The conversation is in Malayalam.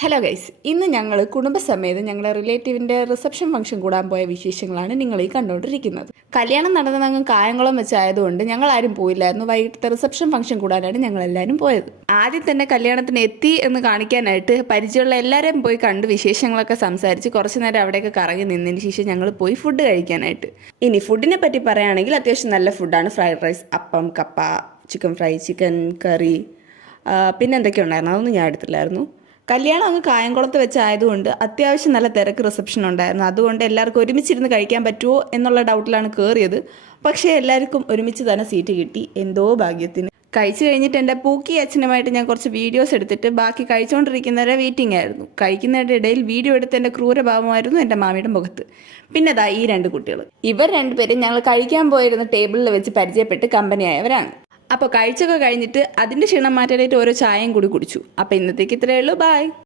ഹലോ ഗൈസ്, ഇന്ന് ഞങ്ങൾ കുടുംബസമേതം ഞങ്ങളെ റിലേറ്റീവിൻ്റെ റിസപ്ഷൻ ഫംഗ്ഷൻ കൂടാൻ പോയ വിശേഷങ്ങളാണ് നിങ്ങൾ ഈ കണ്ടുകൊണ്ടിരിക്കുന്നത്. കല്യാണം നടന്നത് അങ്ങ് കായംകുളം വെച്ചായതുകൊണ്ട് ഞങ്ങൾ ആരും പോയില്ലായിരുന്നു. വൈകിട്ടത്തെ റിസപ്ഷൻ ഫംഗ്ഷൻ കൂടാനാണ് ഞങ്ങളെല്ലാവരും പോയത്. ആദ്യം തന്നെ കല്യാണത്തിന് എത്തി എന്ന് കാണിക്കാനായിട്ട് പരിചയമുള്ള എല്ലാവരെയും പോയി കണ്ട് വിശേഷങ്ങളൊക്കെ സംസാരിച്ച് കുറച്ച് നേരം അവിടെയൊക്കെ കറങ്ങി നിന്നതിന് ശേഷം ഞങ്ങൾ പോയി ഫുഡ് കഴിക്കാനായിട്ട്. ഇനി ഫുഡിനെ പറ്റി പറയുകയാണെങ്കിൽ അത്യാവശ്യം നല്ല ഫുഡാണ്. ഫ്രൈഡ് റൈസ്, അപ്പം, കപ്പ, ചിക്കൻ ഫ്രൈ, ചിക്കൻ കറി, പിന്നെ എന്തൊക്കെ ഉണ്ടായിരുന്നു അതൊന്നും ഞാൻ എടുത്തില്ലായിരുന്നു. കല്യാണം അങ്ങ് കായംകുളത്ത് വെച്ചായതുകൊണ്ട് അത്യാവശ്യം നല്ല തിരക്ക് റിസപ്ഷൻ ഉണ്ടായിരുന്നു. അതുകൊണ്ട് എല്ലാവർക്കും ഒരുമിച്ചിരുന്ന് കഴിക്കാൻ പറ്റുമോ എന്നുള്ള ഡൗട്ടിലാണ് കയറിയത്. പക്ഷേ എല്ലാവർക്കും ഒരുമിച്ച് തന്നെ സീറ്റ് കിട്ടി, എന്തോ ഭാഗ്യത്തിന്. കഴിച്ചു കഴിഞ്ഞിട്ട് എൻ്റെ പൂക്കി അച്ഛനുമായിട്ട് ഞാൻ കുറച്ച് വീഡിയോസ് എടുത്തിട്ട് ബാക്കി കഴിച്ചുകൊണ്ടിരിക്കുന്നവരെ വെയിറ്റിംഗ് ആയിരുന്നു. കഴിക്കുന്നതിൻ്റെ ഇടയിൽ വീഡിയോ എടുത്ത് എൻ്റെ ക്രൂരഭാവമായിരുന്നു എൻ്റെ മാമിയുടെ മുഖത്ത്. പിന്നെ ദാ ഈ രണ്ട് കുട്ടികൾ, ഇവർ രണ്ടുപേരും ഞങ്ങൾ കഴിക്കാൻ പോയിരുന്ന ടേബിളിൽ വെച്ച് പരിചയപ്പെട്ട് കമ്പനിയായവരാണ്. അപ്പോൾ കഴിച്ചൊക്കെ കഴിഞ്ഞിട്ട് അതിൻ്റെ ക്ഷീണം മാറ്റാനായിട്ട് ഓരോ ചായയും കൂടി കുടിച്ചു. അപ്പോൾ ഇന്നത്തേക്ക് ഇത്രയേ ഉള്ളൂ. ബൈ.